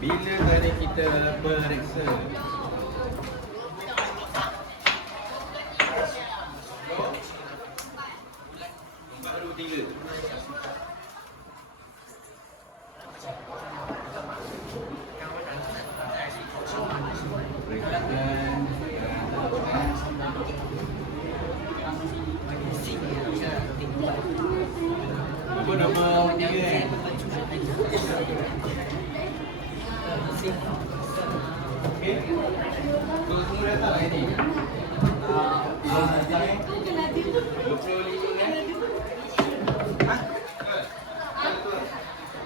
Bila kali kita periksa? Baru 3. Apa nama 3 kan? Okey. So semua datang hari ni. Jam 25 kan?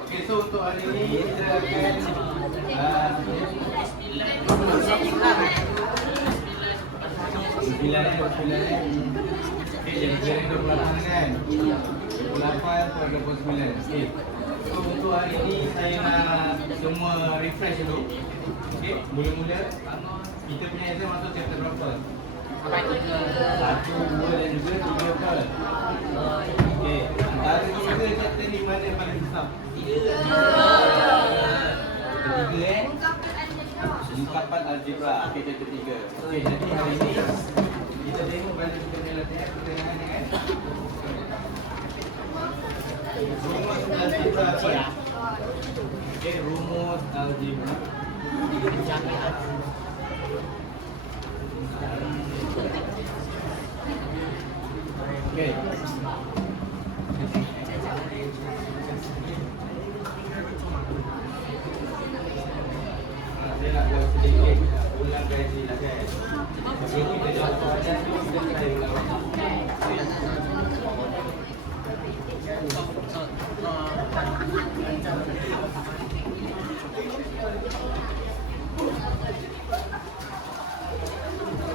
Okey, so untuk hari ni kita akan Sembilan. Okey, jadi kira 28 kan? 28 per 29. Okey. So untuk hari ni saya nak semua refresh dulu. Okey, mula-mula kita punya exam masuk chapter berapa? 1, 2 dan juga 3 ke? Okey, antara 3 chapter ni mana yang paling susah? Ketiga ungkapan algebra. Okey, chapter 3. Okey, jadi hari ni kita tengok balik kita punya latihan pertengahan ni kan? Rumus algebra apa? Okey, rumus algebra. Okey. Saya nak buat sedikit ulang kaji lah kan. Sebelum kita jawab soalan tu, kita try ulang.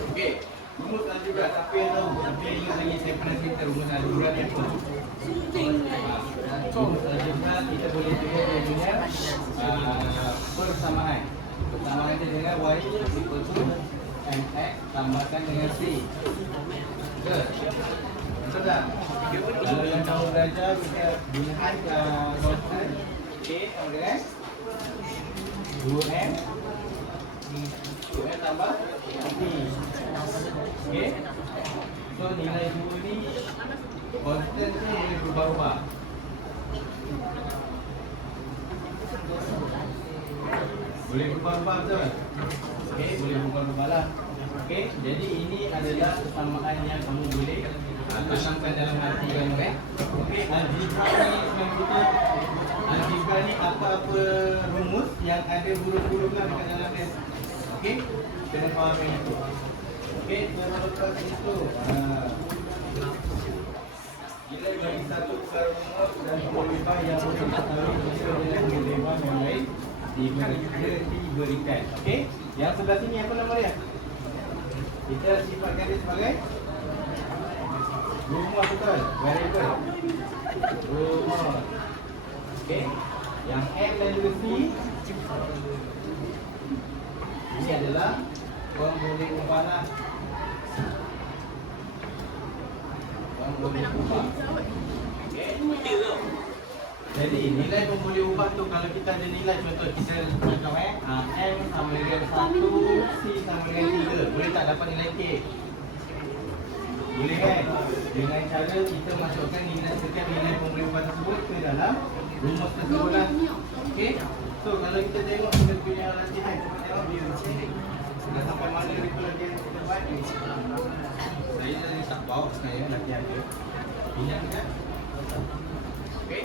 Okey, rumus algebra siapa yang tahu? Siapa yang ingat lagi saya pernah cerita rumus algebra ni apa? Rumus algebra kita boleh tulis dia dengan persamaan. Persamaan dia dengan y equal to mx tambahkan dengan c. Betul? Betul tak? Kalau yang tahu belajar kita gunakan konstan a sama dengan 2m 2m tambah c. Okey. So nilai 2 ni konstan ni boleh berubah-ubah. Boleh berubah-ubah betul? Okey, boleh berubah-ubah lah. Okey, jadi ini adalah persamaan yang kamu boleh tanamkan dalam hati kamu kan? Okey, algebra ni algebra ni apa-apa rumus yang ada huruf-hurufnya dekat dalam dia. Okey, kena faham yang itu. Okey, selepas itu nilai bagi satu perkara rumus dan pengubah yang boleh diketahui sesuai dengan pengubah yang lain diberikan. Okey, yang sebelah sini apa nama dia? Kita sifatkan dia sebagai rumus, betul? Variable rumus. Okey, yang x dan juga c ini adalah boleh ubah lah. Boleh ubah. Okey. Jadi nilai pun boleh ubah tu kalau kita ada nilai, contoh kita cakap m sama dengan 1, c sama dengan 3. Boleh tak dapat nilai k? Boleh kan? Dengan cara kita masukkan nilai setiap nilai pun boleh ubah tersebut ke dalam rumus tersebut lah. Okey. So kalau kita tengok kita punya latihan, kita tengok dia dah sampai mana itu latihan kita buat ni. Saya tadi tak bawa sebenarnya latihan dia. Ingat kan? Okey.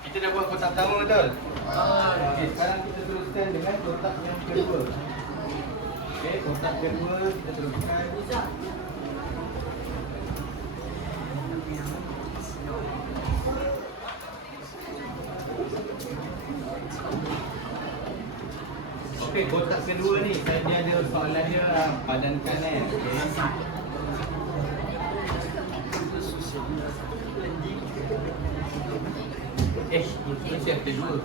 Kita dah buat kotak pertama betul? Okey, sekarang kita teruskan dengan kotak yang kedua. Okey, kotak kedua kita teruskan. Okey, kotak kedua ni dia ada soalan dia padankan kan. Ini siap kedua.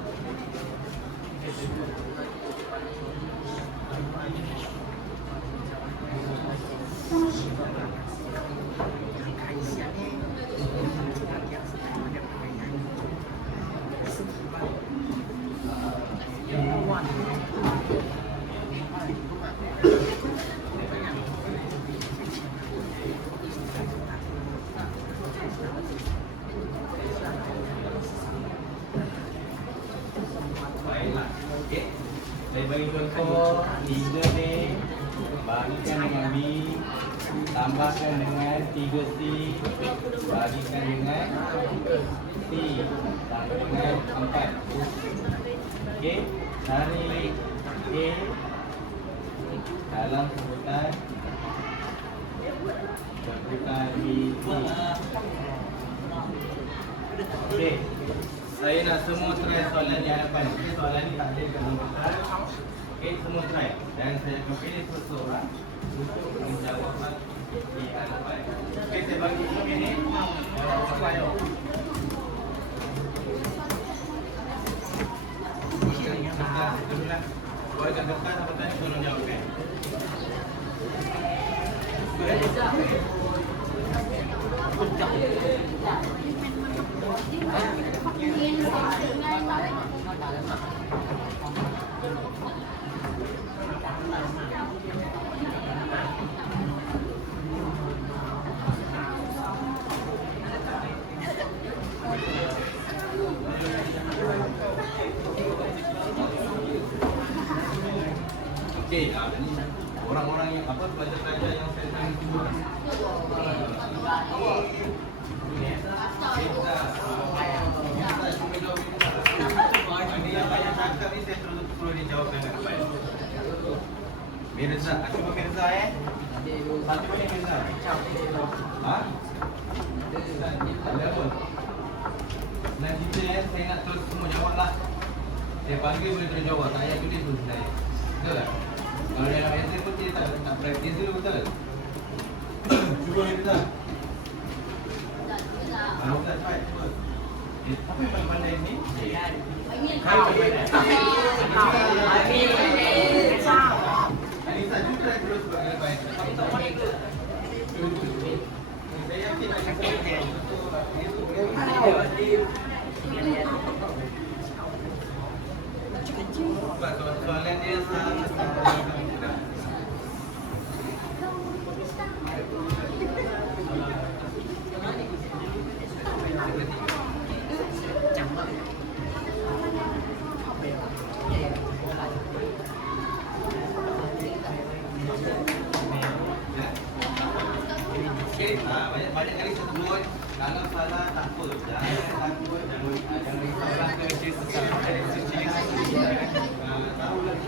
bagi contoh 3 ni bagikan dengan B, tambahkan dengan 3C, bagikan dengan C, tambah dengan 4. Okey, cari A dalam sebutan B, C. Okey, saya nak semua try soalan di hadapan. Okey, soalan ni tak ada kemudahan. Okey, semua try. Dan saya akan pilih seseorang untuk menjawab di hadapan. Okey, saya bagi 10 minit. Kalau kat kertas apa tadi tolong jawab kan? Okey, orang-orang yang apa pelajar-pelajar yang saya tanya tu. Ini yang banyak cakap ni saya perlu dijawab dengan baik. Mirza, cuba Mirza Satu ni Mirza. Ha? Ada apa? Nanti saya nak terus semua jawablah. Saya panggil boleh terus jawab, tak payah tulis pun saya. Betul tak? Kalau dalam essay pun dia tak praktis dulu, betul? Cuba Mirza. Kalau tak try, cuba. Apa yang paling pandai ni? Hai Anissa, you try terus bagi baik. Saya yakin Anissa soalan dia sangat mudah. Banyak kali sebut kalau salah tak apa, jangan takut, jangan risaulah kerja secara dari sisi tahu lah.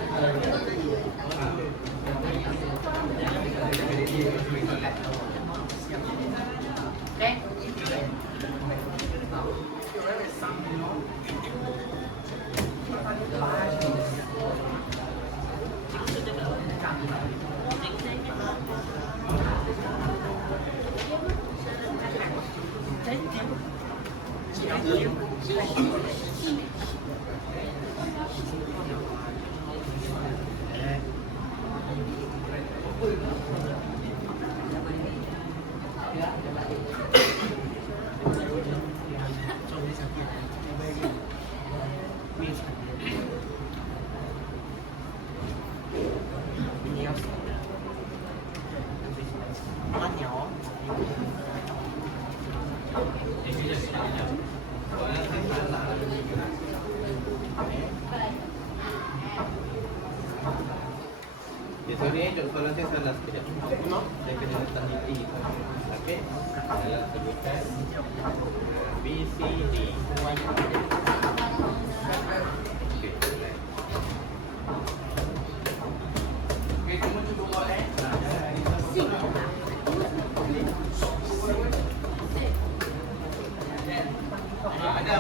Sorry, soalan saya salah sekejap. Saya kena teliti. Okey. Dalam sebutan B, C, D. Okey. Okey, semua cuba buat Ada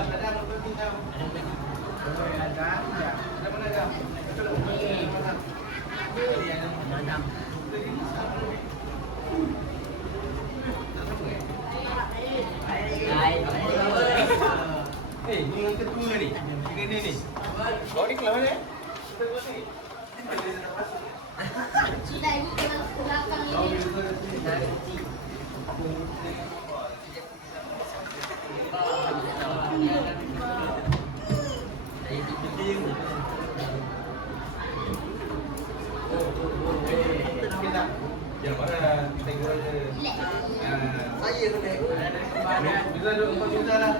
ni yang ketua ni. Ni. Kau ni kelas mana? Sudah ibu kelas belakang ini. Ya, mana tengok je. Saya kena. Bisa duduk 4 juta lah.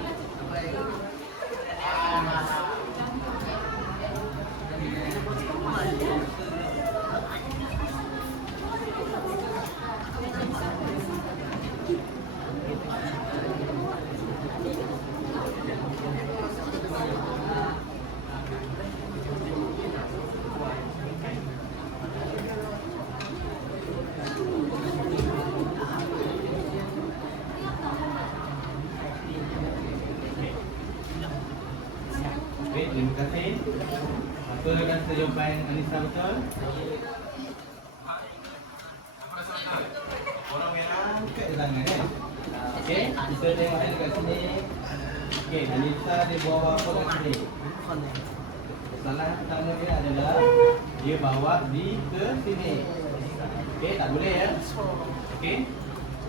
terima kasih. Apa rasa jawapan Anissa betul? Orang merah angkat je tangan kan? Okey, kita tengok dekat sini. Okey, Anissa dia bawa apa kat sini? Kesalahan pertama dia adalah dia bawa ke sini. Okey, tak boleh ya? Okey.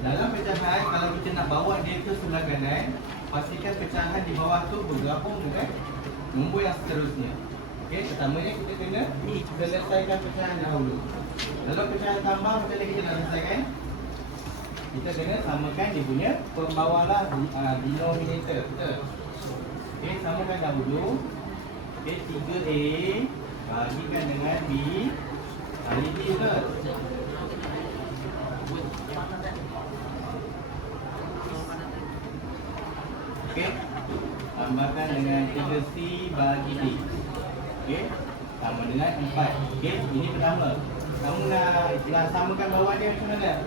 Dalam pecahan, kalau kita nak bawa dia ke sebelah kanan, pastikan pecahan di bawah tu bergabung dengan nombor yang seterusnya. Okey, pertamanya kita kena selesaikan pecahan dahulu. Kalau pecahan tambah, macam mana kita nak selesaikan? Kita kena samakan dia punya pembawa lah, denominator. Betul? Okey, samakan dahulu. Okey, 3A bagikan dengan B kali B, betul? Okey, tambahkan dengan 3C bagi B. Okey, sama dengan 4. Okey, ini pertama. Kamu nak samakan bawah dia macam mana?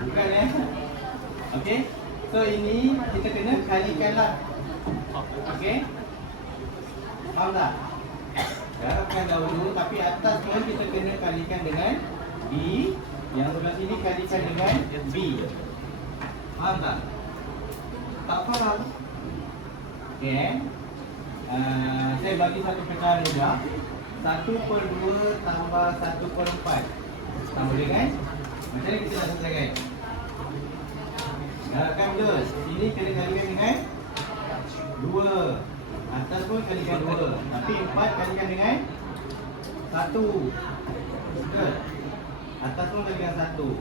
Bukan ya? Okey, so ini kita kena kalikanlah. Okey, faham tak? Darabkan dahulu, tapi atas pun kita kena kalikan dengan B. Yang sebelah sini kalikan dengan B. Faham tak? Tak faham? Okey. Saya bagi satu pecahan mudah. 1/2 tambah 1/4 sama dengan, macam mana kita nak selesaikan? Darabkan betul. Sini kena kalikan dengan 2. Atas pun kalikan 2. Tapi 4 kalikan dengan 1. Betul? Atas pun kalikan 1.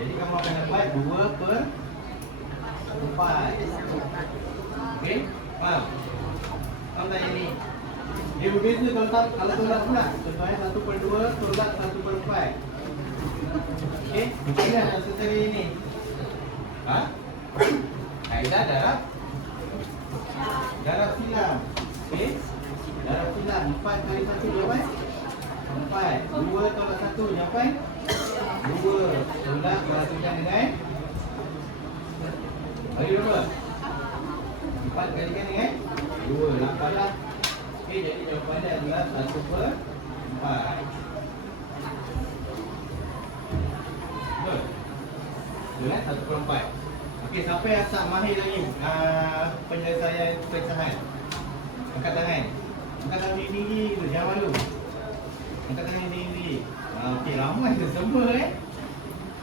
Jadi kamu akan dapat 2/4. Okey? Faham? Faham tak yang ni? Dia berbeza kalau tolak pula. Contohnya 1/2 tolak 1/4. Okey? Macam mana nak selesai ini? Ha? Kaedah darab silam. Okey? Darab silam 4 kali 1 jawapan 4. 2 tolak 1 jawapan 2. Tolak bahagikan dengan bagi berapa? 4 kalikan dengan 2. 8 lah. Okey, jadi jawapannya adalah 1/4. Betul? Dengan 1/4. Okey, siapa yang tak mahir lagi penyelesaian pecahan? Angkat tangan. Angkat tangan tinggi tu, jangan malu. Angkat tangan tinggi. Okey, ramai tu semua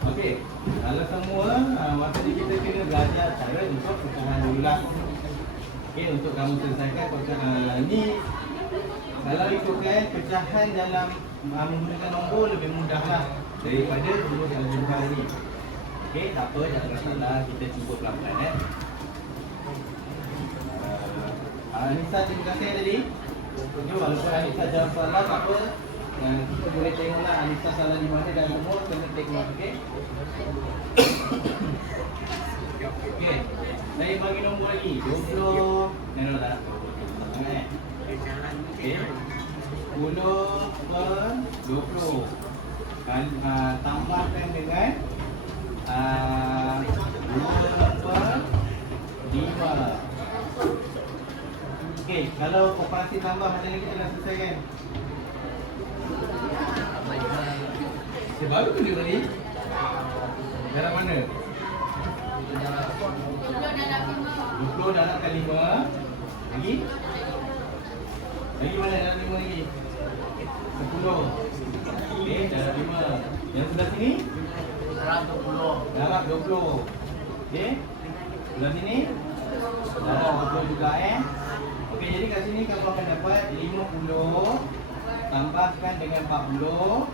Okey, kalau semua maksudnya kita kena belajar cara untuk pecahan dulu lah. Okey, untuk kamu selesaikan pecahan ni, kalau ikutkan pecahan dalam menggunakan nombor lebih mudah lah daripada dulu yang jumpa ni. Okey, tak apa, jangan salah, kita cuba pelan-pelan Anissa, terima kasih tadi. Okey, walaupun Anissa jawab salah, tak apa. Kita boleh tengoklah Anissa salah di mana dan semua kena take note, okey? Okey, saya bagi nombor lagi 20. Nak tak? Okey, 10/20 tambahkan dengan 2/5. Okey, kalau operasi tambah macam ni kita nak selesaikan. Saya baru tunjuk tadi. Darab mana? 20 darabkan 5. Lagi? Lagi mana darab 5 lagi? 10. Okey, darab 5. Yang sebelah sini? Darab 20. Darab 20. Okey. Sebelah sini? Darab 20 juga Okey, jadi kat sini kamu akan dapat 50 tambahkan dengan 40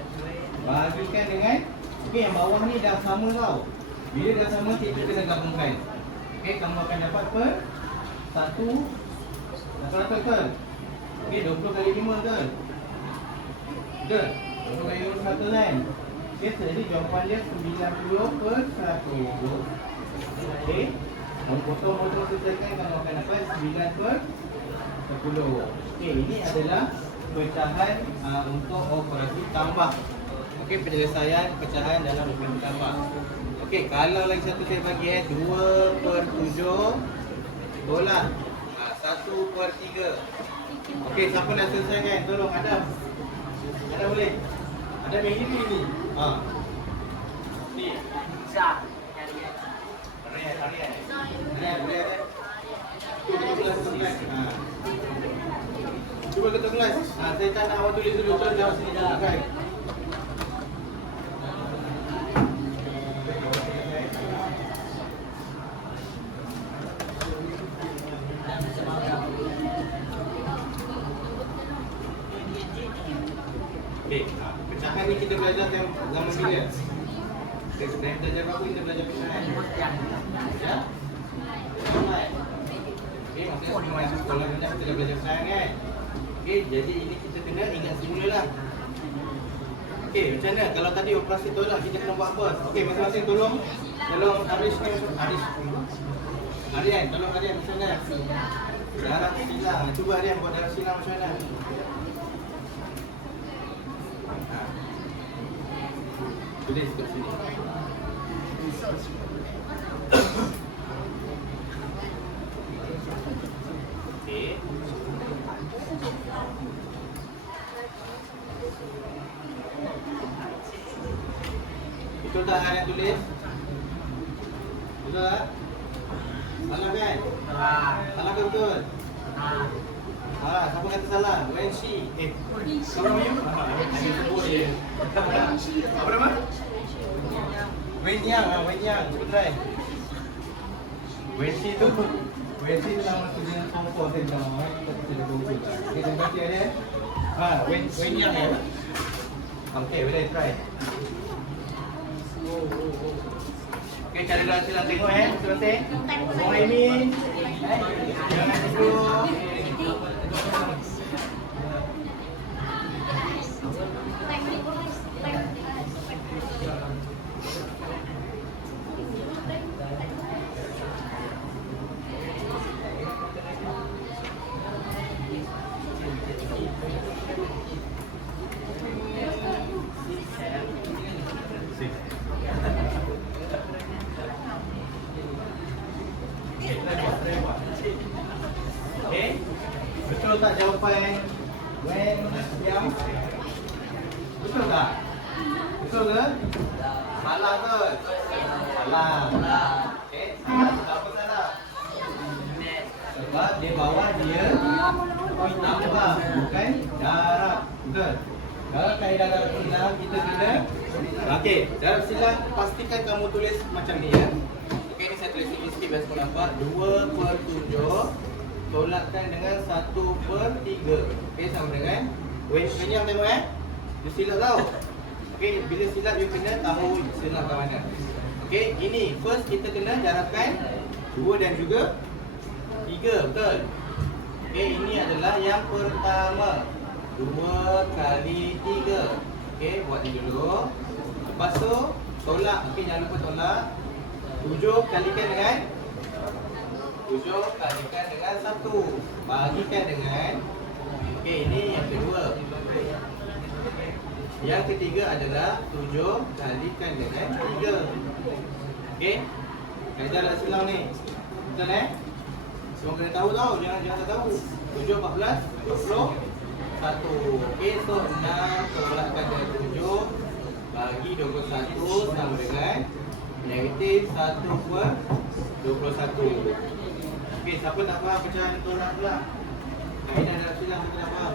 bagikan dengan, okey, yang bawah ni dah sama tau. Bila dah sama, kita kena gabungkan. Okey, kamu akan dapat per 1 berapa ke? Okey, 20 kali 5 ke? Betul? 20 kali 5 100 kan? Okey, jadi jawapan dia 90/100. Okey, kamu potong-potong selesaikan, kamu akan dapat 9/10. Okey, ini adalah pecahan untuk operasi tambah. Okey, penyelesaian pecahan dalam operasi tambah. Okey, kalau lagi satu saya bagi 2/7 tolak 1/3. Okey, siapa nak selesaikan? Tolong Adam. Adam boleh? Adam yang ini. Ni. Harian. Boleh. Cuba ketua kelas. Saya tak nak awak tulis dulu. Tuan jawab sini dah. Okay. Okey, pecahan ni kita belajar zaman bila? Kita belajar apa? Kita belajar pecahan. Ya? Okey, maksudnya sebelum masuk sekolah kita dah belajar pecahan kan? Okey, jadi ini kita kena ingat semula lah. Okey, macam mana? Kalau tadi operasi tolak kita kena buat apa? Okey, masing-masing tolong Aris ni Arian, tolong Arian macam mana? Darah silang. Cuba Arian buat darah silang macam mana? Tulis kat sini. Okey. Betul tak Arian tulis? Betul tak? Salah kan? Salah ke betul? Siapa kata salah? When she. Apa nama you? Saya sebut je. Apa nama? When Yang. Cuba try. When she tu nama student form 4 saya tahu. Kita dah buat. Kita baca dia. When Yang ya. Okay, boleh try. Okay, cara dah silang tengok masing-masing. Mohaimin. Jangan dulu. Okay, betul tak jawapan when yang? Betul tak? Betul ke? Salah ke? Salah. Okay, apa salah? Sebab dia bawa dia tambah, bukan darab. Betul? Kalau kaedah darab silang kita kena. Okey, darab silang pastikan kamu tulis macam ni ya. Okey, ni saya tulis sikit biar semua nampak. 2/7 tolakkan dengan 1/3. Okey, sama dengan when yang tengok dia silap tau. Okey, bila silap you kena tahu silap ke mana. Okey, ini first kita kena darabkan 2 dan juga 3, betul? Okey, ini adalah yang pertama. 2 kali 3. Okey, buat ni dulu. Lepas tu tolak. Okey, jangan lupa tolak. 7 kalikan dengan 1. Bagikan dengan. Okey, ini yang kedua. Yang ketiga adalah 7 kalikan dengan 3. Okey. Kaedah dah silang ni. Betul Semua kena tahu tau. Jangan tak tahu. 7 14 21. Okey, so 6 tolakkan dengan 7 bagi 21 sama dengan negatif 1/21. Okey, siapa tak faham pecahan tolak pula? Kaedah dalam silang kita tak faham.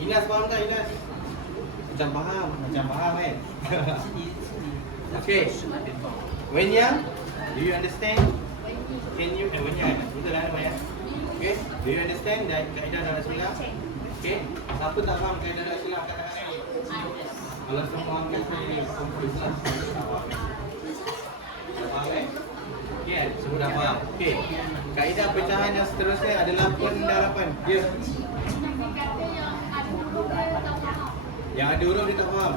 Inas faham tak Inas? Macam faham kan? Okey. When yang? Do you understand? Can you when yang? Betul lah namanya. Okey. Do you understand kaedah dalam silang? Okey. Siapa tak faham kaedah dalam silang kata-kata ni? Kalau semua angkat saya confuse lah. Faham Okey, semua dah faham. Okey. Kaedah pecahan yang seterusnya adalah pendarapan. Ya. Yang ada huruf dia tak faham.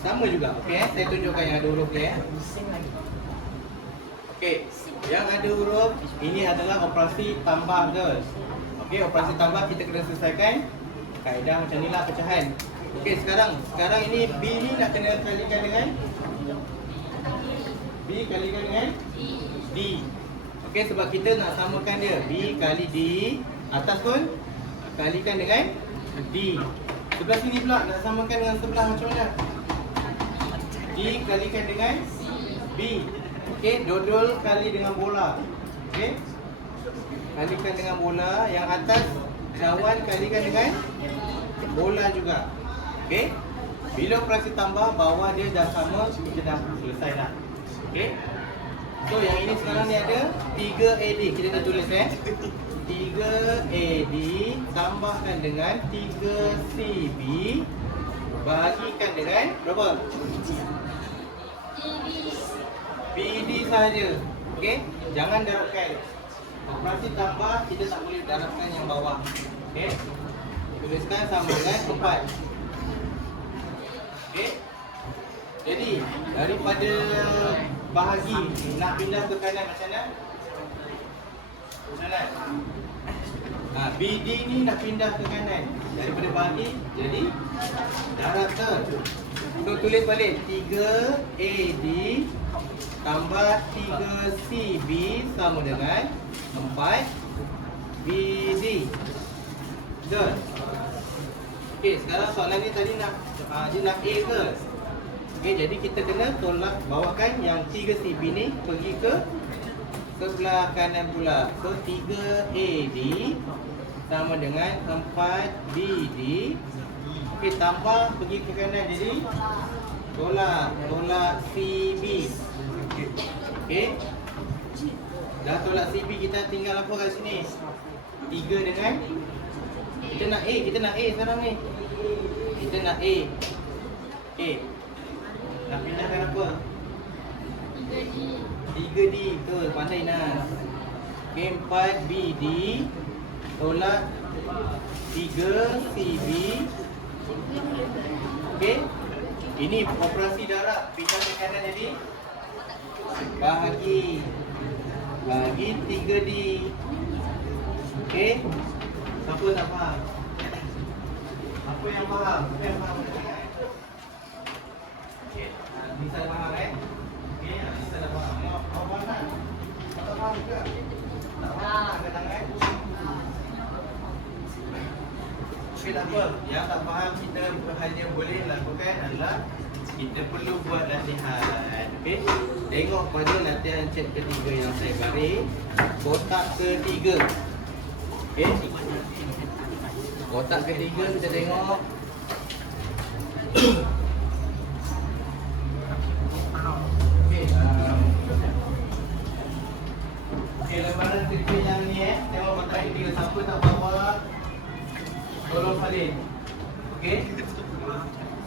Sama juga. Okey, saya tunjukkan yang ada huruf dia. Okey, yang ada huruf ini adalah operasi tambah guys. Okey, operasi tambah kita kena selesaikan. Kaedah macam inilah pecahan. Okey, sekarang ini B ni nak kena kalikan dengan B kalikan dengan D. Okey, sebab kita nak samakan dia. B kali D. Atas pun kalikan dengan D. Sebelah sini pula nak samakan dengan sebelah macam mana? D kalikan dengan B. Okey, dodol kali dengan bola. Okey. Kalikan dengan bola. Yang atas cawan kalikan dengan bola juga. Okey. Bila operasi tambah, bawah dia dah sama, kita dah selesai dah. Okey. So yang ini sekarang ni ada 3AD. Kita dah tulis 3AD tambahkan dengan 3CB bahagikan dengan berapa? BD sahaja. Okey, jangan darabkan. Operasi tambah kita tak boleh darabkan yang bawah. Okey. Tuliskan sama dengan 4. Okey. Jadi daripada bahagi nak pindah ke kanan macam mana? Jalan. BD ni nak pindah ke kanan. Daripada bahagi jadi darabkan. So tulis balik 3AD tambah 3CB sama dengan 4BD. Betul? Okey, sekarang soalan ni tadi nak dia nak A ke? Okey, jadi kita kena tolak bawahkan yang 3CB ni pergi ke sebelah kanan pula. So 3AD sama dengan 4BD. Okey, tambah pergi ke kanan jadi tolak CB. Okey. Dah tolak CB, kita tinggal apa kat sini? 3 dengan kita nak A sekarang ni. Kita nak A. Okey. Nak pindahkan apa? 3D. Betul, pandai nak. Okey, 4BD tolak 3CB. Okey. Ini operasi darab, pindah ke kanan jadi bahagi 3D. Okey. Siapa tak faham? Apa yang faham? Siapa yang faham? Okey. Bisa faham Okey, bisa dah faham. Awak faham tak? Tak faham juga? Tak faham? Angkat tangan. Okey, tak apa. Yang tak faham kita hanya boleh lakukan adalah kita perlu buat latihan. Okey. Tengok pada latihan chat ketiga yang saya bagi. Kotak ketiga. Okey. Kotak ketiga kita tengok. Okey, lembaran ketiga yang ni tengok kotak ketiga. Siapa tak faham? Tolong salin. Okey.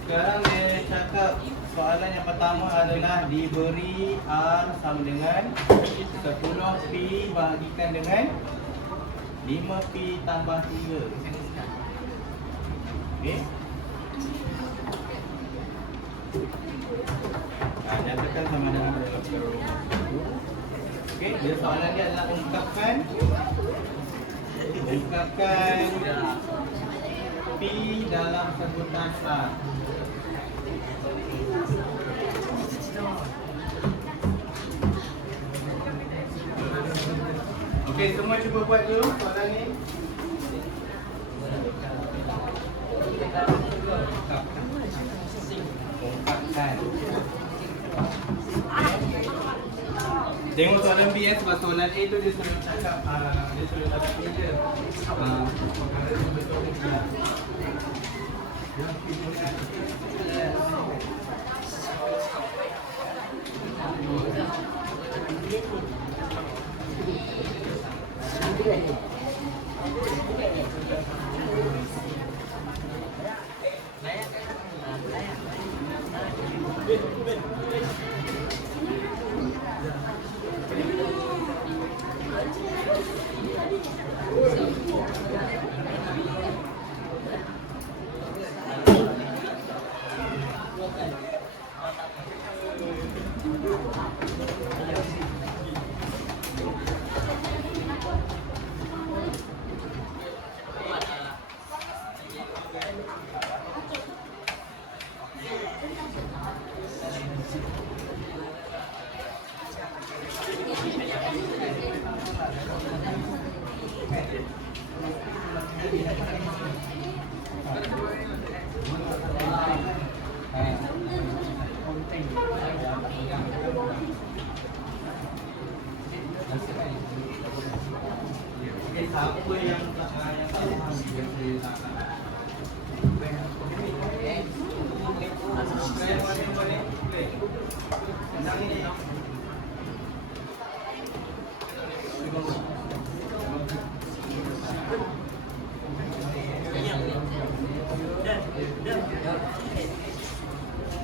Sekarang dia cakap soalan yang pertama adalah diberi R sama dengan 10P bahagikan dengan 5P tambah 3. Okey. Nyatakan sama dengan okey, dia soalan dia adalah ungkapkan P dalam sebutan R. Okey, semua cuba buat dulu soalan ni. Ungkapkan. Tengok soalan B sebab soalan A tu dia suruh cakap dia suruh cakap kerja.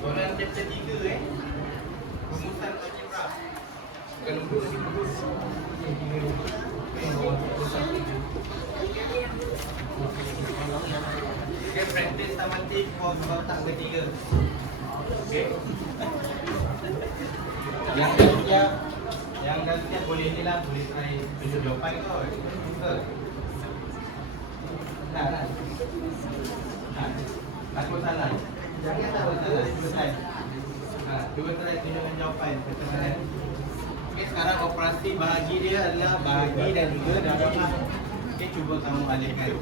Soalan chapter 3 rumusan algebra. Bukan nombor lagi nombor. Okay, practice tematik for kotak ketiga. Okay. Yang dah siap boleh ni lah, boleh try tunjuk jawapan kot. Betul? Nak? Takut salah? Jangan takut salah, cuba try. Cuba try tunjukkan jawapan. Okay, sekarang operasi bahagi dia adalah bahagi dan juga darabah. Okay, cuba kamu alihkan.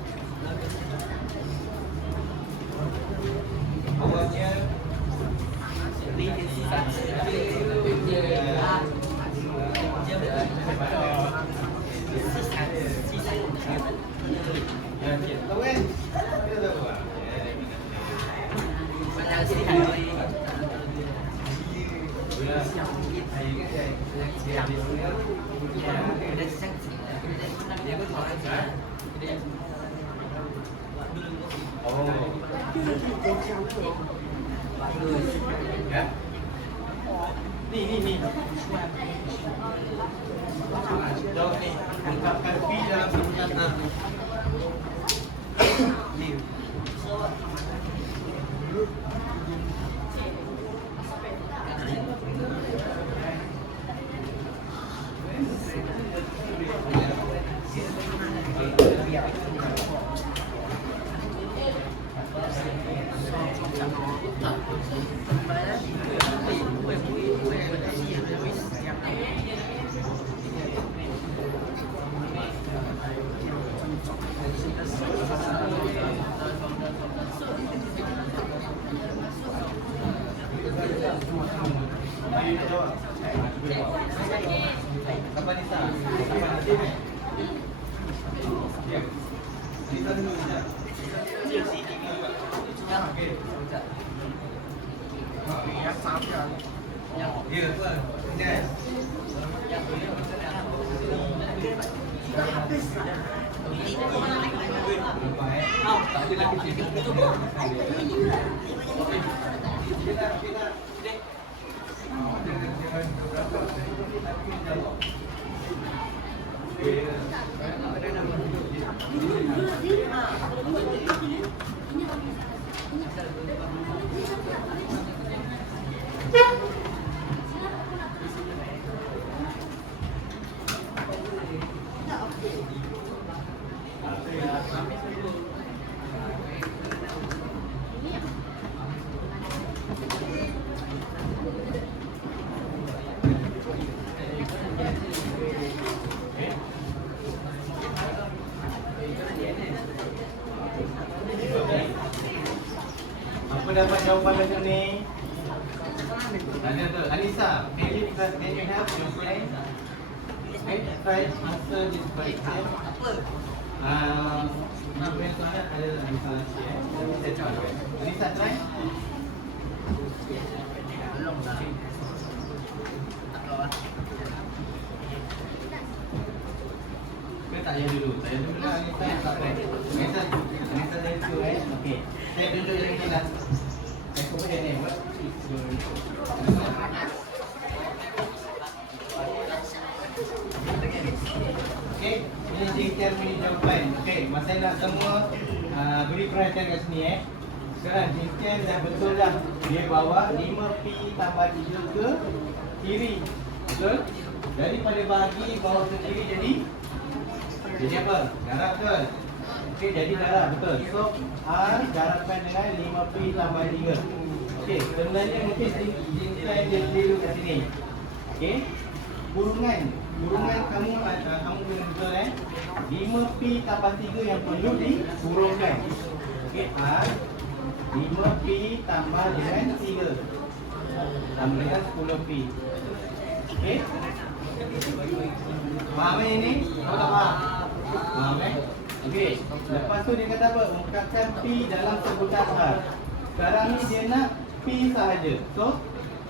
Awalnya ya. Ni. Jawab ni. Ungkapkan P dalam sebutan A. Ni. Kapan Nisa? Ya. Nisa dulu saja. Okey. Ya, sama. Ya, betul. Yes. Apa dapat jawapan macam ni? Ada tu, Anissa, can you help your friend? Okay, try answer this question. Apa? Nak beri soalan ada Anissa lagi Anissa try. Belum dah. Tak payah dulu. Saya dulu lah Anissa yang tak try. Anissa dari tu okey. Saya tunjuk yang ni lah. Saya cuba dia ni. What is going on? Okey, ini Jinkian punya jawapan. Okey, masa nak semua beri perhatian kat sini Sekarang Jinkian dah betul dah. Dia bawa 5P tambah 3 ke kiri. Betul? Daripada bahagi bawa ke kiri jadi apa? Darab betul? Okey, jadi darab betul. So, R darabkan dengan 5P tambah 3. Okey, sebenarnya mungkin Jinkian dia keliru kat sini. Okey, kurungan kamu kena betul 5P tambah 3 yang perlu dikurungkan. Okey, R 5P tambah dengan 3 tambah dengan 10P. Okey, faham ini? Tahu tak faham? Faham okey, lepas tu dia kata apa? Ungkapkan P dalam sebutan R. Sekarang ni dia nak P sahaja. So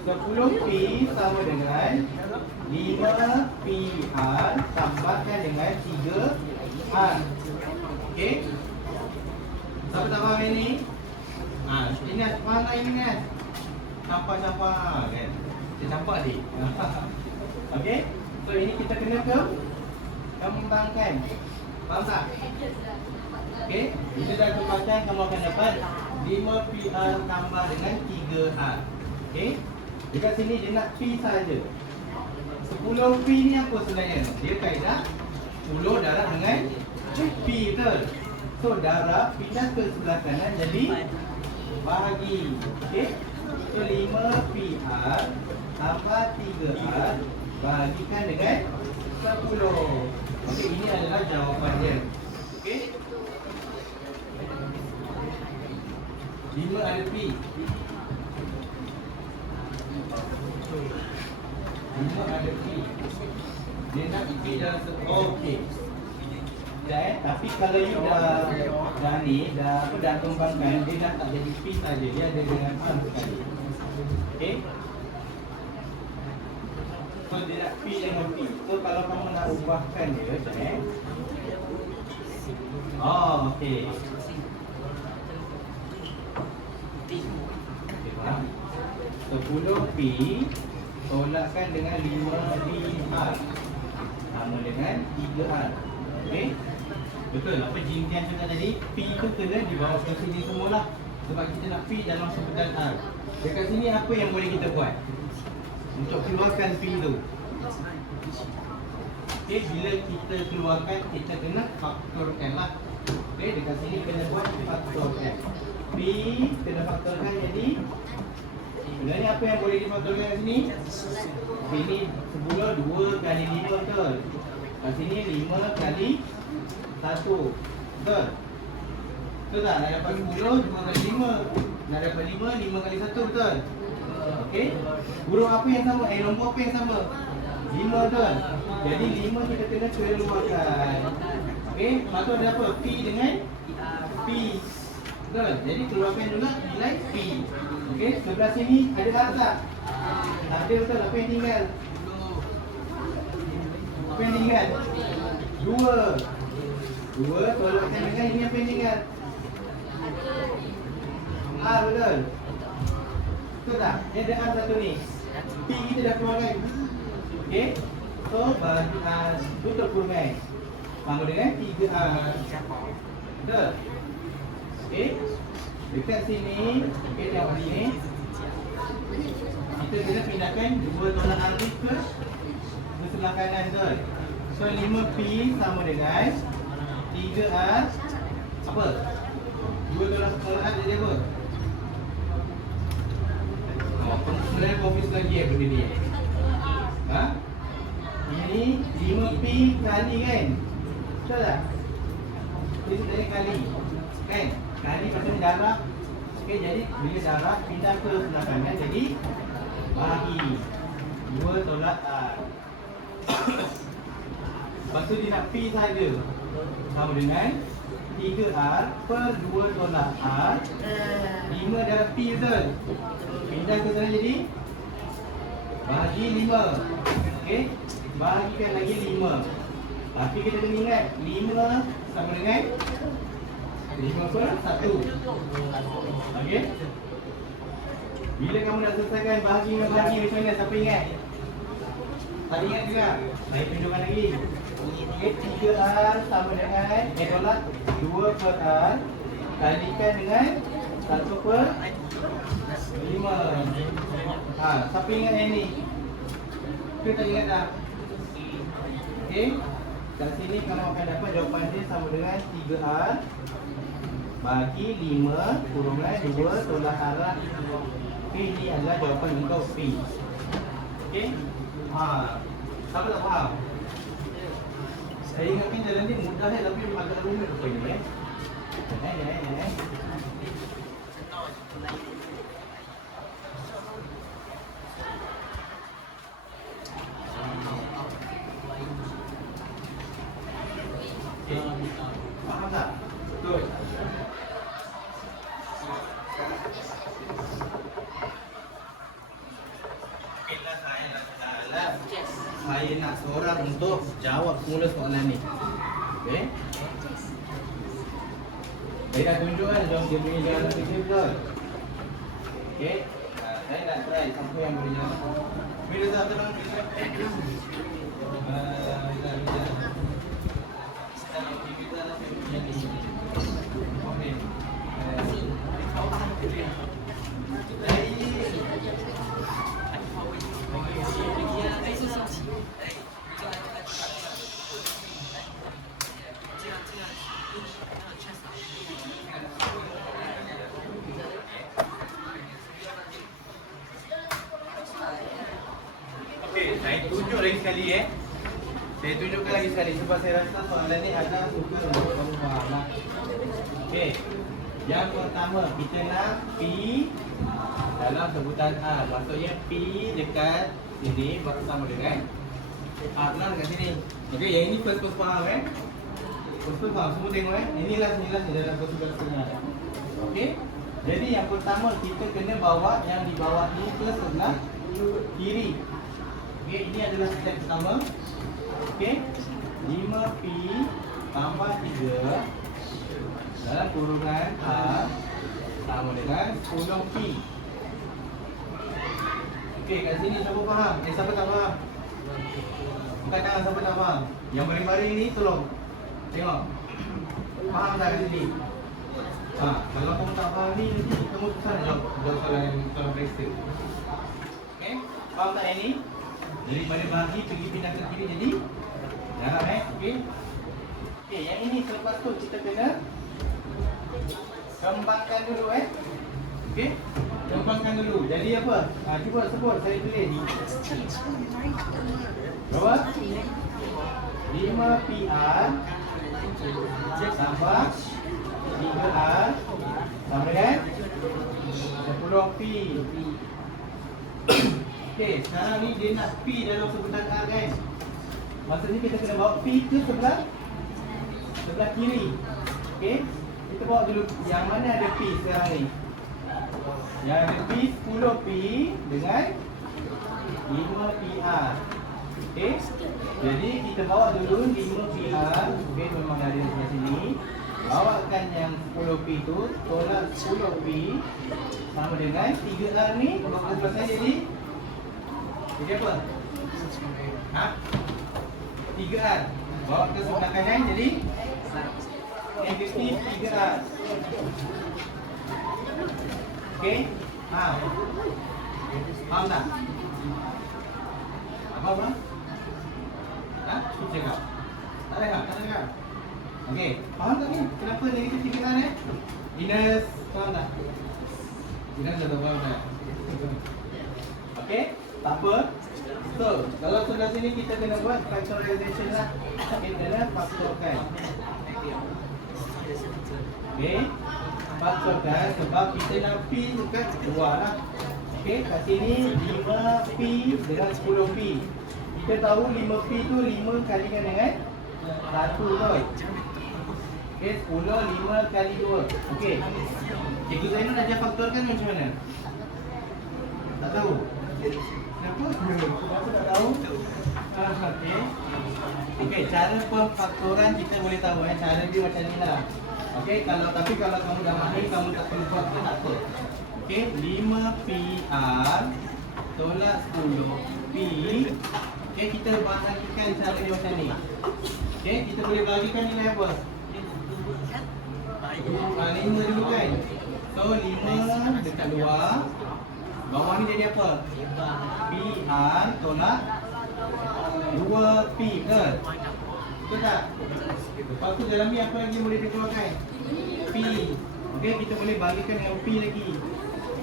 10P sama dengan 5PR tambahkan dengan 3R. Okey? Siapa tak faham ini? Ingat, mana ingat? Sampah-sampah kan? Dia campak ni. Okey? So ini kita kena kembangkan. Faham tak? Okey? Bila dah kembangkan, kamu akan dapat 5 PR tambah dengan 3R. Okey? Dekat sini dia nak P saja. 10 P ni apa sebenarnya? Dia kaedah 10 darab dengan P, betul? So darab pindah ke sebelah kanan jadi bahagi. Okey? So 5 PR tambah 3R bahagikan dengan 10. Okey, ini adalah jawapan dia. Okey? 5 ada P. 5 ada P. Dia nak P dalam okey. Tapi kalau you dah ni, dah kembangkan, dia dah tak jadi P saja, dia ada dengan R sekali. Okey? So dia nak P dengan P. So kalau kamu nak ubahkan dia, oh, okey. Okey, faham? 10 P tolakkan dengan 5 PR sama dengan 3R. Okey? Betul, apa Jin Tian cakap tadi, P tu kena dibawa ke sini semualah. Sebab kita nak P dalam sebutan R. Dekat sini apa yang boleh kita buat untuk keluarkan P tu? Okey, bila kita keluarkan, kita kena faktorkan lah. Okey, dekat sini kena buat faktorkan. P kena faktorkan jadi sebenarnya apa yang boleh difaktorkan kat sini? P ni semula 2 kali 5 betul. Kat sini 5 kali 1. Betul? Betul tak? Nak dapat 10, 2 kali 5. Nak dapat 5, 5 kali 1, betul? Okey? Huruf apa yang sama? Nombor apa yang sama? 5, betul? Jadi 5 kita kena keluarkan. Okey? Lepas tu ada apa? P dengan P. Betul? Jadi keluarkan juga nilai P. Okey? Sebelah sini ada R tak? Ada, betul? Apa yang tinggal? Apa yang tinggal? 2 tolakkan dengan ini apa yang tinggal? R, betul? Betul tak? Ini ada R satu ni. P kita dah keluarkan. Okey? So, bagi R tutup kurungan sama dengan 3R. Betul? Okey? Dekat sini, okey, tengok sini. Kita kena pindahkan 2 tolak R ni ke sebelah kanan, betul? So 5P sama dengan 3R apa? 2 tolak R jadi apa? Sebenarnya confuse lagi benda ni. Ha? Ini 5P kali kan? Betul tak? Ini sebenarnya kali kan? Kali macam darab. Okey, jadi bila darab pindah ke sebelah kanan jadi bahagi 2 tolak R. Lepas tu dia nak P saja sama dengan 3R per 2 tolak R. 5 darab P, betul? Pindah ke sana jadi bahagi 5. Okey, bahagikan lagi 5. Tapi kita kena ingat 5 sama dengan 5 per 1. Okey. Bila kamu nak selesaikan bahagi dengan bahagi macam mana? Siapa ingat? Tak ingat juga? Saya tunjukkan lagi. Okey, 3R sama dengan tolak 2 per R kalikan dengan 1 per 5. Siapa ingat yang ni? Kita tak ingat tak? Okey. Kat sini kamu akan dapat jawapan dia sama dengan 3R bagi 5 kurungan 2 tolak R. P ni adalah jawapan untuk P. Okey? Siapa tak faham? Saya ingatkan jalan ni mudah tapi agak rumit rupanya. Faham tak? Betul. Saya nak seorang untuk jawab semula soalan ni. Okey? Saya dah tunjukkan jom dia punya jalan fikir betul. Okey. Saya nak try siapa yang boleh jalan. Bila dah tenang kita. Okey, saya tunjuk lagi sekali Saya tunjukkan lagi sekali sebab saya rasa soalan ni agak suka untuk kamu faham lah. Okey. Yang pertama kita nak P dalam sebutan A. Maksudnya P dekat sini bersama dengan A dekat sini. Okey, yang ini first faham First faham, semua tengok Inilah dalam pertugas setengah. Okey. Jadi yang pertama kita kena bawa yang di bawah ni ke sebelah kiri. Okey, ini adalah step pertama. Okey. 5P tambah 3 dalam kurungan A sama dengan 10P. Okey, kat sini siapa faham? Siapa tak faham? Bukan tangan siapa tak faham. Yang baring-baring ni tolong tengok. Faham tak kat sini? Kalau kamu tak faham ni nanti kamu susah nak jawab soalan periksa. Okey, faham tak yang ni? Daripada bagi pergi pindah ke kiri jadi dalam okey. Okey, yang ini selepas tu kita kena kembangkan dulu okey. Kembangkan dulu. Jadi apa? Cuba sebut saya tulis. Berapa? 5PR tambah 3R sama dengan 10P. Okey, sekarang ni dia nak P dalam sebutan A guys. Maksudnya kita kena bawa P ke sebelah kiri. Okey, kita bawa dulu yang mana ada P sekarang ni. Yang ada P 10P dengan 5PR. Okey, jadi kita bawa dulu 5PR. Okey, memang ada di sini. Bawakan yang 10P tu, tolak 10P sama dengan 3R ni. Selesai jadi apa? 3R. Bawa ke sebelah kanan jadi negatif 3R. Okey? Faham tak? Apa? Cakap. Tak dengar? Okey, faham tak ni? Kenapa negatif 3R Ines, faham tak? Ines dah faham tak? Okey? Tak apa. So, kalau sudah sini kita kena buat factorization lah. Kita kena faktorkan. Okey. Faktorkan sebab kita nak P dekat luar lah. Okey, kat sini 5P dengan 10P. Kita tahu 5P tu 5 kalikan dengan 1 tu. Okey, 10 5 kali 2. Okey. Cikgu Zainul ajar faktorkan macam mana? Tak tahu. Kenapa? Kenapa tak tahu? Okey. Okey, cara pemfaktoran kita boleh tahu cara dia macam ni lah. Okey, kalau kamu dah mahir kamu tak perlu buat pun tak apa. Okey, 5PR tolak 10P. Okey, kita bahagikan cara dia macam ni. Okey, kita boleh bahagikan nilai apa? 5 dulu kan. So 5 dekat luar. Bawah ni jadi apa? PR tolak 2P ke? Betul tak? Lepas tu dalam ni apa lagi boleh dikeluarkan? P. Okey, kita boleh bagikan dengan P lagi.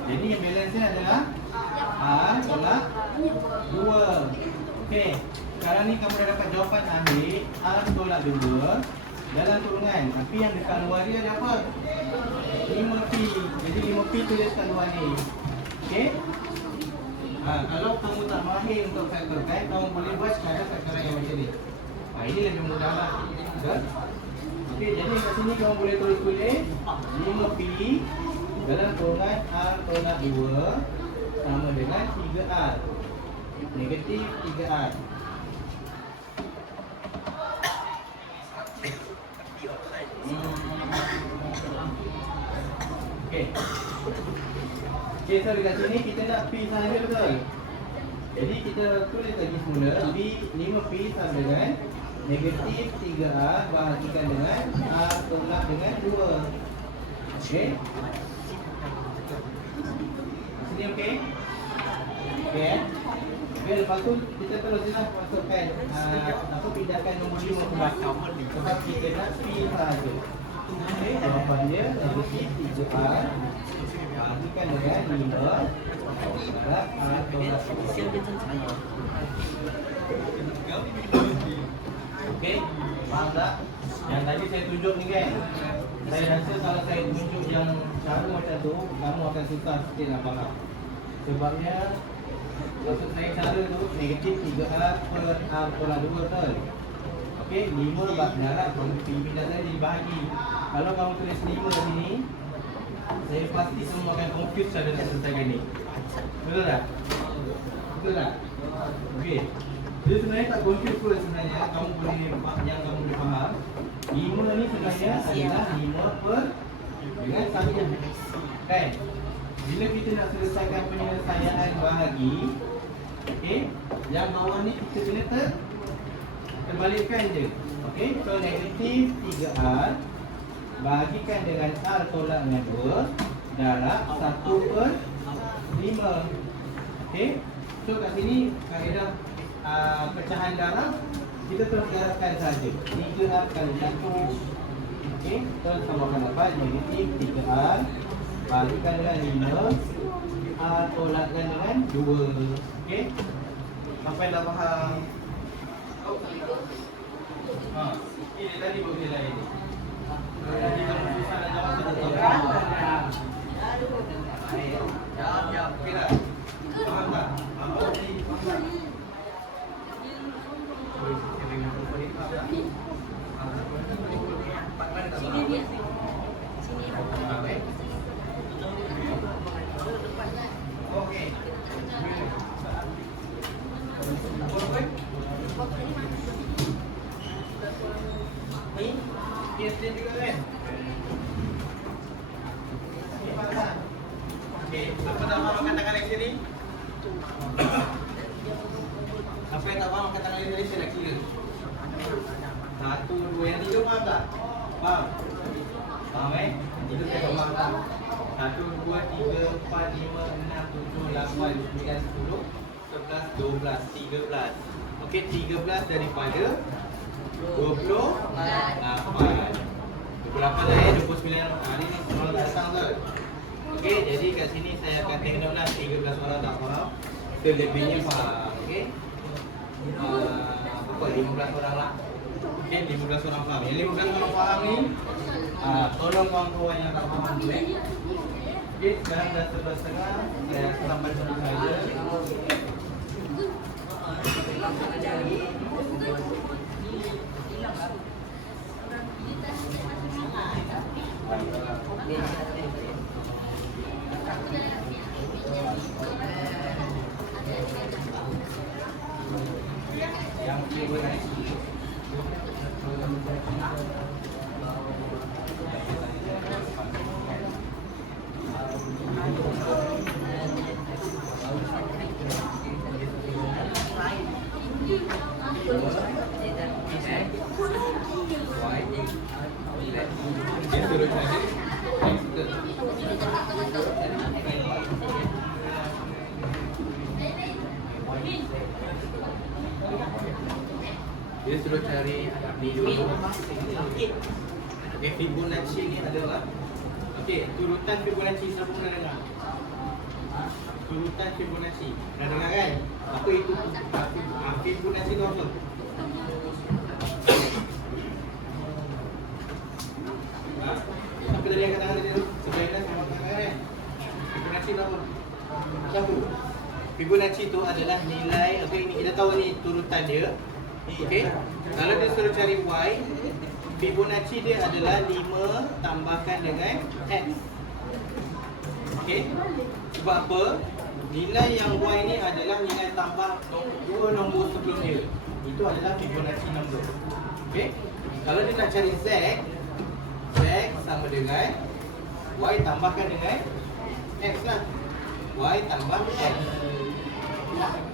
Jadi yang balance ni adalah R tolak 2. Okey, sekarang ni kamu dah dapat jawapan akhir. R tolak 2 dalam turungan. Tapi yang dekat luar dia ada apa? 5P. Jadi 5P tulis kat luar ni. Okey. Kalau kamu tak mahir untuk faktorkan, kamu boleh buat cara faktoran yang macam ni. Ini lebih mudah lah. Betul? Okey, jadi kat sini kamu boleh tulis 5P dalam kurungan R tolak 2 sama dengan 3R. Negatif 3R. Okey. Okay, so dekat sini kita nak P sahaja betul? Jadi kita tulis lagi semula B5P sama dengan negatif 3A bahagikan dengan A tolak dengan 2. Okay? Sini okay? Okay? Okay, lepas tu kita teruslah masukkan pindahkan nombor 5 ke belakang sebab kita nak P sahaja. Okay, jawapan dia negatif 3A bahagikan dengan 5 tolak A tolak 2. Okey, faham tak? Yang tadi saya tunjuk ni kan, saya rasa kalau saya tunjuk yang cara macam tu, kamu akan susah sikit nak faham. Sebabnya, maksud saya cara tu negatif 3A per A tolak 2 betul? Okey, 5 benar lah, pindah saya jadi bahagi. Kalau kamu tulis 5 sini, saya pasti semua akan confuse cara nak selesaikan ni. Betul tak? Betul tak? Okey. Dia sebenarnya tak confuse pun sebenarnya. Kamu boleh yang kamu boleh faham. 5 ni sebenarnya adalah 5 per dengan 1. Kan? Bila kita nak selesaikan penyelesaian bahagi, okey, yang bawah ni kita kena terbalikkan je. Okey, so negatif 3A bahagikan dengan A tolak dengan 2 darab 1 per 5. Okey, so kat sini kaedah pecahan darab kita terus darabkan saja. 3A kali 1. Okey, terus tambahkan dapat negatif 3A bahagikan dengan 5 A tolakkan dengan 2. Okey, sampai dah faham? Ini tadi bagi lain. Tadi kamu susah nak jawab satu. Jawab. Okey tak? Faham tak? Sini dia. Sini. Okey. Ni dia juga kan? Okey, apa tak faham katakan di sini? Apa yang tak faham katakan di sini saya nak kira. 1, 2, yang 3 faham tak? Faham? Faham Itu saya tak faham tak? 1, 2, 3, 4, 5, 6, 7, 8, 9, 10, 11, 12, 13. Okey, 13 daripada 28. 28 lah 29 hari ni orang tak datang ke? Okey, jadi kat sini saya akan tengoklah 13 orang tak faham. Selebihnya faham, okey? Apa 15 orang lah. Okey, 15 orang faham. Yang 15 orang faham ni tolong kawan-kawan yang tak faham dulu. Okey, sekarang dah 11.30. Saya sampai sana saja. Yang flavor nice. Dia suruh cari dia suruh cari ni dulu. Okey, Fibonacci ni adalah okey, turutan Fibonacci siapa pernah dengar? Turutan Fibonacci. Pernah dengar kan? Apa itu? Fibonacci tu apa? Apa tadi yang katakan dia tu? Sebenarnya sama katakan kan? Fibonacci tu apa? Siapa? Fibonacci tu adalah nilai, okey, ni kita tahu ni turutan dia. Okey. Kalau dia suruh cari Y, Fibonacci dia adalah 5 tambahkan dengan X. Okey. Sebab apa? Nilai yang Y ni adalah nilai tambah dua nombor sebelum dia. Itu adalah Fibonacci number. Okey. Kalau dia nak cari Z, Z sama dengan Y tambahkan dengan X lah. Y tambah X.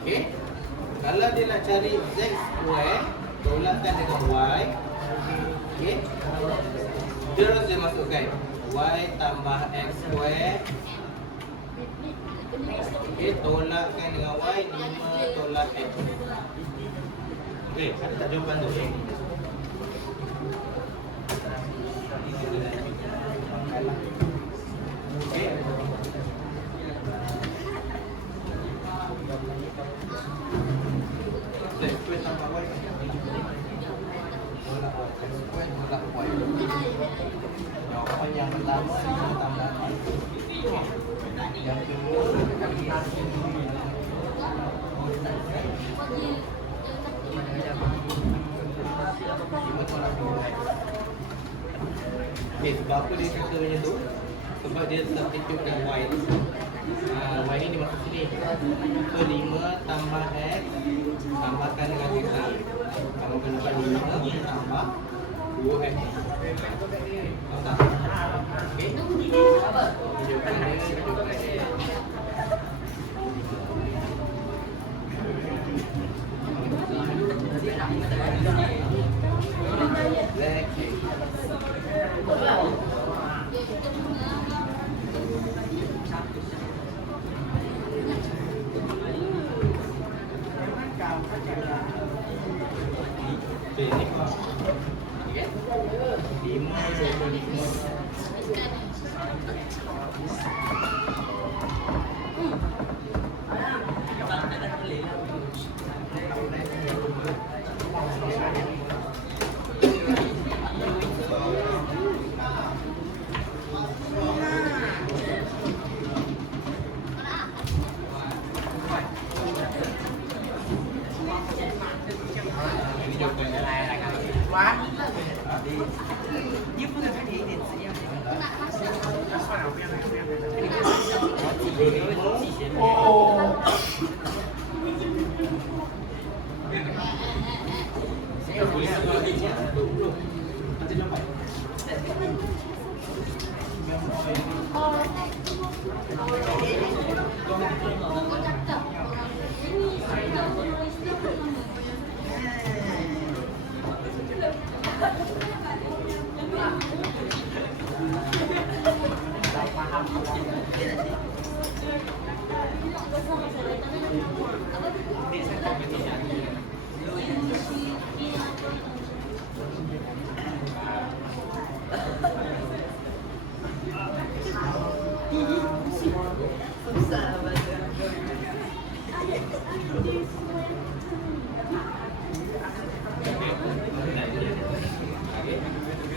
Okey. Kalau dia nak cari Z square, tolakkan dengan Y. Okey. Terus dia masukkan Y tambah X square. Okey, tolakkan dengan Y, 5 tolak X. Okey, ada tak jawapan tu? Okey. Z square tambah Y. Tolak Y. X square tolak Y. Jawapan yang pertama 5 tambah X. Yang kedua okay, sebab apa dia kata macam tu? Sebab dia substitute Y tu. Y ni dia masuk sini. So 5 tambah X tambahkan dengan 3. Kamu gunakan 5 tambah 2X. Tahu tak? Okay. Tunjukkan dia.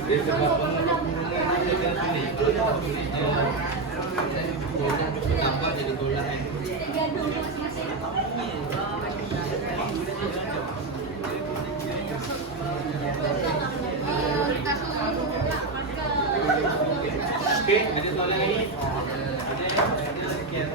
Dia sebab penghubungan dia dan sini. Kalau dia tak boleh dia tambah jadi tolak kan. Okey, ada soalan lagi? Ada sekian.